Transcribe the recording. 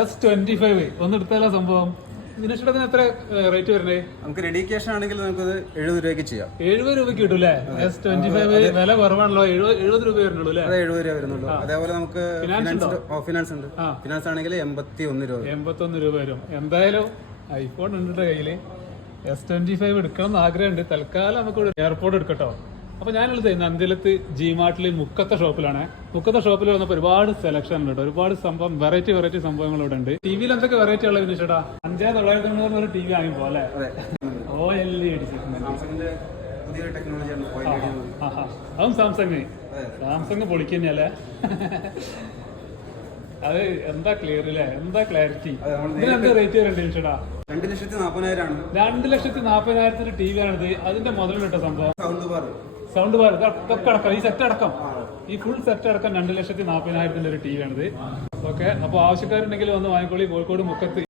S25 ഒന്ന് എടുത്താലോ സംഭവം. ഇതിന് എത്ര റേറ്റ് വരുന്നത്? നമുക്ക് റെഡി ക്യാഷ് ആണെങ്കിൽ നമുക്കത് 70 രൂപയ്ക്ക് ചെയ്യാം. 70 രൂപയ്ക്ക് കിട്ടൂല്ലേ? S25 വില കുറവാണല്ലോ, 70 രൂപ വരുന്നുള്ളൂ അല്ലേ? 70 രൂപ വരുന്നുള്ളൂ. അതേപോലെ നമുക്ക് ഫിനാൻസ് ഉണ്ട്. ഫിനാൻസ് ആണെങ്കിൽ 81 രൂപ. 81 രൂപ വരും. എന്തായാലും ഐഫോൺ ഉണ്ട് കയ്യില്. S25 എടുക്കണം എന്ന് ആഗ്രഹമുണ്ട്. തൽക്കാലം നമുക്ക് എയർപോർട്ട് എടുക്കട്ടോ. അപ്പൊ ഞാനുള്ളത് നന്ദിലത്ത് G-Martല് മുക്കത്തെ ഷോപ്പിലാണ്. മുക്കത്തെ ഷോപ്പിൽ വന്നപ്പോൾ ഒരുപാട് സെലക്ഷൻ ഉണ്ട്, ഒരുപാട് സംഭവം വെറൈറ്റി സംഭവങ്ങൾ ഇവിടെ ഉണ്ട്. ടിവിയിൽ എന്തൊക്കെ വെറൈറ്റി ഉള്ള വിനിഷേട്ടാ? 5900 ഒരു ടി വി വാങ്ങിപ്പോ അല്ലെ? OLED അതും സാംസങ് പൊളിക്ക് തന്നെയല്ലേ? അത് എന്താ ക്ലിയർ അല്ലേ, എന്താ ക്ലാരിറ്റി. ഇതിനെന്താ റേറ്റ് വരണ്ടേ വിനിഷേട്ടാ? 2,40,000 ടി വി ആണിത്. അതിന്റെ മുതലിട്ട സംഭവം സൗണ്ട് ബാർ ഇതൊക്കെ അടക്കം, ഈ സെറ്റ് അടക്കം, ഈ ഫുൾ സെറ്റ് അടക്കം 2,40,000 ഒരു ടി വി ആണിത്. ഓക്കെ, അപ്പൊ ആവശ്യക്കാരുണ്ടെങ്കിൽ വന്ന് വാങ്ങിക്കോളി. കോഴിക്കോട് മുക്കത്ത്